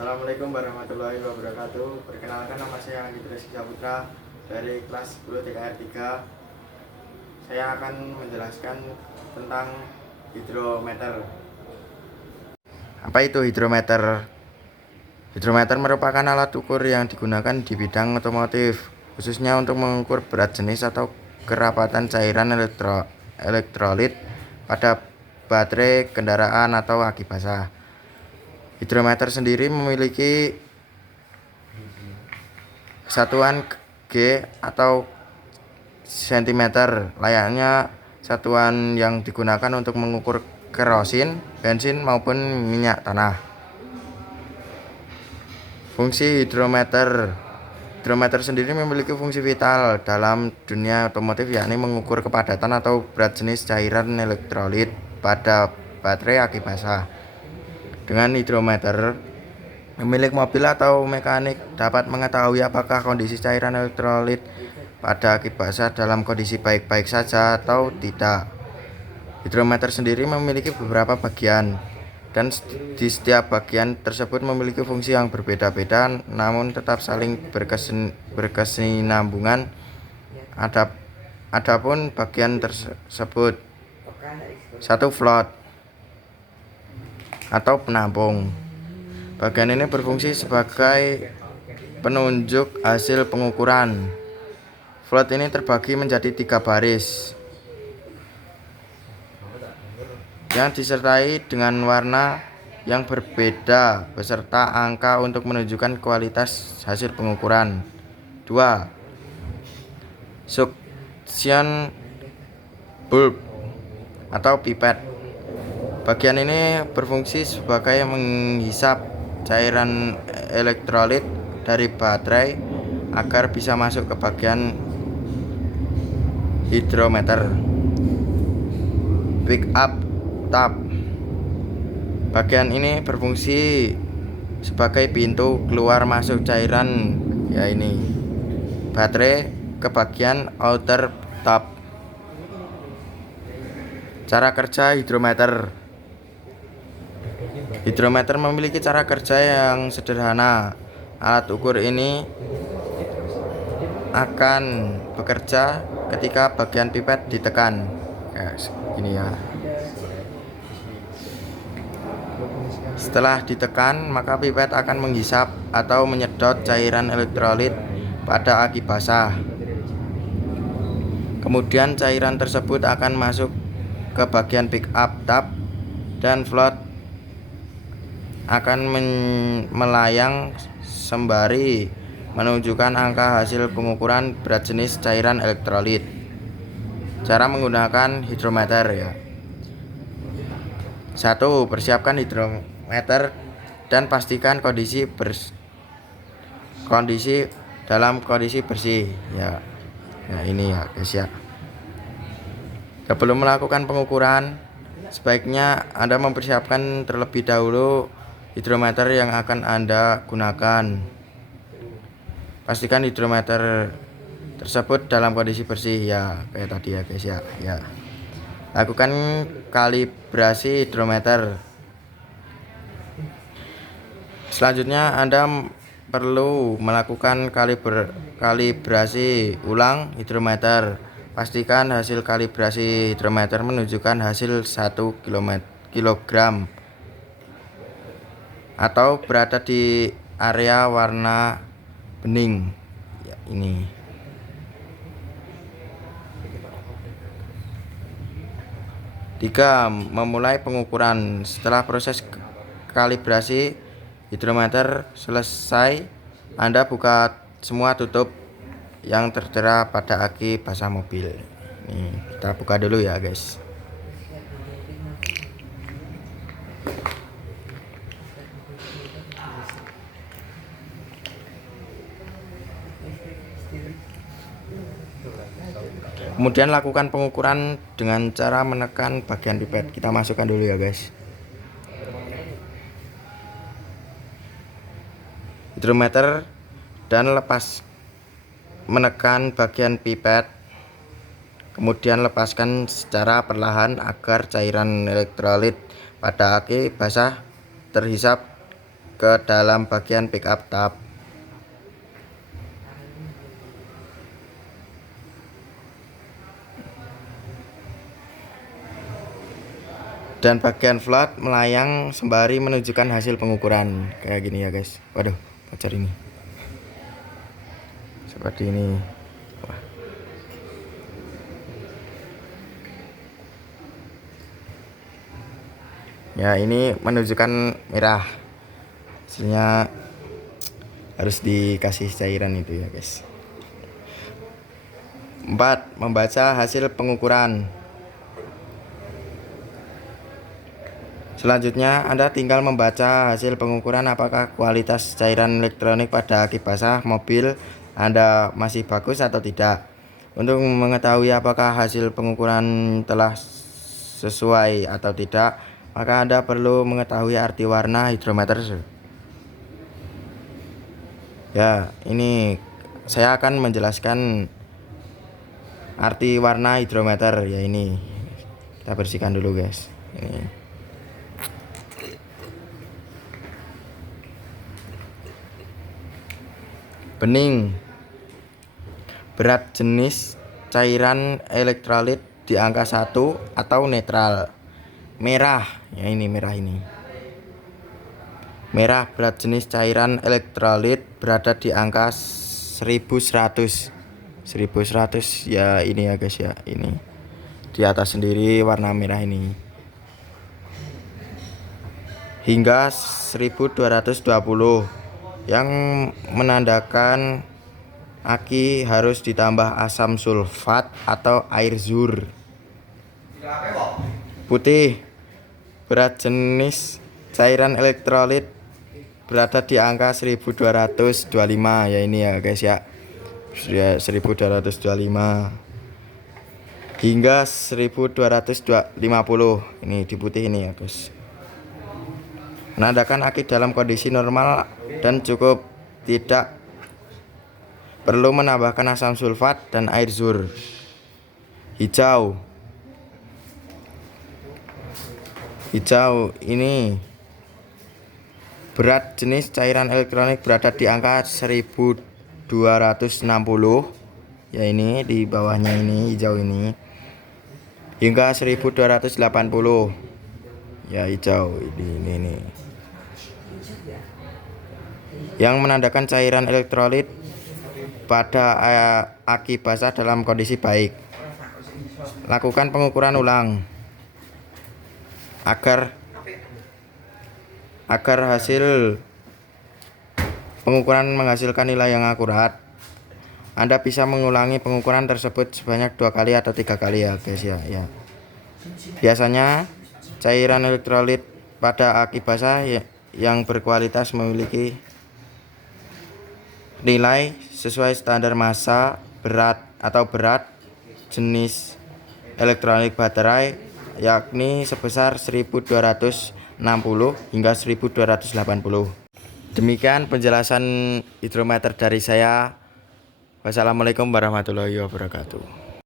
Assalamualaikum warahmatullahi wabarakatuh. Perkenalkan, nama saya Anggit Rizky Saputra dari kelas 10 TKR 3. Saya akan menjelaskan tentang hidrometer. Apa itu hidrometer? Hidrometer merupakan alat ukur yang digunakan di bidang otomotif, khususnya untuk mengukur berat jenis atau kerapatan cairan elektrolit pada baterai kendaraan atau aki basah. Hidrometer sendiri memiliki satuan G atau sentimeter, layaknya satuan yang digunakan untuk mengukur kerosin, bensin maupun minyak tanah. Fungsi hidrometer sendiri memiliki fungsi vital dalam dunia otomotif, yakni mengukur kepadatan atau berat jenis cairan elektrolit pada baterai aki basah. Dengan hidrometer, pemilik mobil atau mekanik dapat mengetahui apakah kondisi cairan elektrolit pada aki basah dalam kondisi baik-baik saja atau tidak. Hidrometer sendiri memiliki beberapa bagian, dan di setiap bagian tersebut memiliki fungsi yang berbeda-beda namun tetap saling berkesinambungan. Adapun bagian tersebut: 1. Float atau penampung. Bagian ini berfungsi sebagai penunjuk hasil pengukuran. Float ini terbagi menjadi 3 baris yang disertai dengan warna yang berbeda beserta angka untuk menunjukkan kualitas hasil pengukuran. 2. Suction bulb atau pipet. Bagian ini berfungsi sebagai menghisap cairan elektrolit dari baterai agar bisa masuk ke bagian hidrometer. Pick up tab. Bagian ini berfungsi sebagai pintu keluar masuk cairan baterai ke bagian outer tab. Cara kerja hidrometer. Hidrometer memiliki cara kerja yang sederhana. Alat ukur ini akan bekerja ketika bagian pipet ditekan. Gini ya. Setelah ditekan, maka pipet akan menghisap atau menyedot cairan elektrolit pada aki basah. Kemudian cairan tersebut akan masuk ke bagian pick up tab, dan float akan melayang sembari menunjukkan angka hasil pengukuran berat jenis cairan elektrolit. Cara menggunakan hidrometer ya. 1. Persiapkan hidrometer dan pastikan kondisi dalam kondisi bersih ya. Nah, ini ya guys ya. Sebelum melakukan pengukuran, sebaiknya Anda mempersiapkan terlebih dahulu hidrometer yang akan Anda gunakan. Pastikan hidrometer tersebut dalam kondisi bersih ya, kayak tadi ya guys ya. Lakukan kalibrasi hidrometer. Selanjutnya Anda perlu melakukan kalibrasi ulang hidrometer. Pastikan hasil kalibrasi hidrometer menunjukkan hasil 1 kilogram atau berada di area warna bening ya, ini. 3. Memulai pengukuran. Setelah proses kalibrasi hidrometer selesai, Anda buka semua tutup yang tertera pada aki basah mobil. Nih, kita buka dulu ya guys. Kemudian lakukan pengukuran dengan cara menekan bagian pipet. Kita masukkan dulu ya guys. Hidrometer dan menekan bagian pipet. Kemudian lepaskan secara perlahan agar cairan elektrolit pada aki basah terhisap ke dalam bagian pickup tab. Dan bagian float melayang sembari menunjukkan hasil pengukuran kayak gini ya guys. Waduh, bocor ini. Seperti ini. Wah. Ya, ini menunjukkan merah. Hasilnya harus dikasih cairan itu ya guys. 4. Membaca hasil pengukuran. Selanjutnya, Anda tinggal membaca hasil pengukuran apakah kualitas cairan elektronik pada aki basah mobil Anda masih bagus atau tidak. Untuk mengetahui apakah hasil pengukuran telah sesuai atau tidak, maka Anda perlu mengetahui arti warna hidrometer. Ya, ini saya akan menjelaskan arti warna hidrometer. Ya, ini kita bersihkan dulu guys. Ini. Bening, berat jenis cairan elektrolit di angka 1 atau netral. Merah, ya ini merah ini. Merah, berat jenis cairan elektrolit berada di angka 1100. 1100 ya ini ya guys ya, ini. Di atas sendiri warna merah ini. Hingga 1220 yang menandakan aki harus ditambah asam sulfat atau air zur. Putih, berat jenis cairan elektrolit berada di angka 1225 ya ini ya guys ya. 1225 hingga 1250 ini di putih ini ya guys. Menandakan aki dalam kondisi normal dan cukup, tidak perlu menambahkan asam sulfat dan air zur. Hijau, ini berat jenis cairan elektronik berada di angka 1260 ya ini di bawahnya ini hijau ini hingga 1280 ya hijau ini. Yang menandakan cairan elektrolit pada aki basah dalam kondisi baik. Lakukan pengukuran ulang agar hasil pengukuran menghasilkan nilai yang akurat. Anda bisa mengulangi pengukuran tersebut sebanyak 2 kali atau 3 kali ya guys ya. Biasanya cairan elektrolit pada aki basah yang berkualitas memiliki nilai sesuai standar massa, berat jenis elektronik baterai yakni sebesar 1260 hingga 1280. Demikian penjelasan hidrometer dari saya. Wassalamualaikum warahmatullahi wabarakatuh.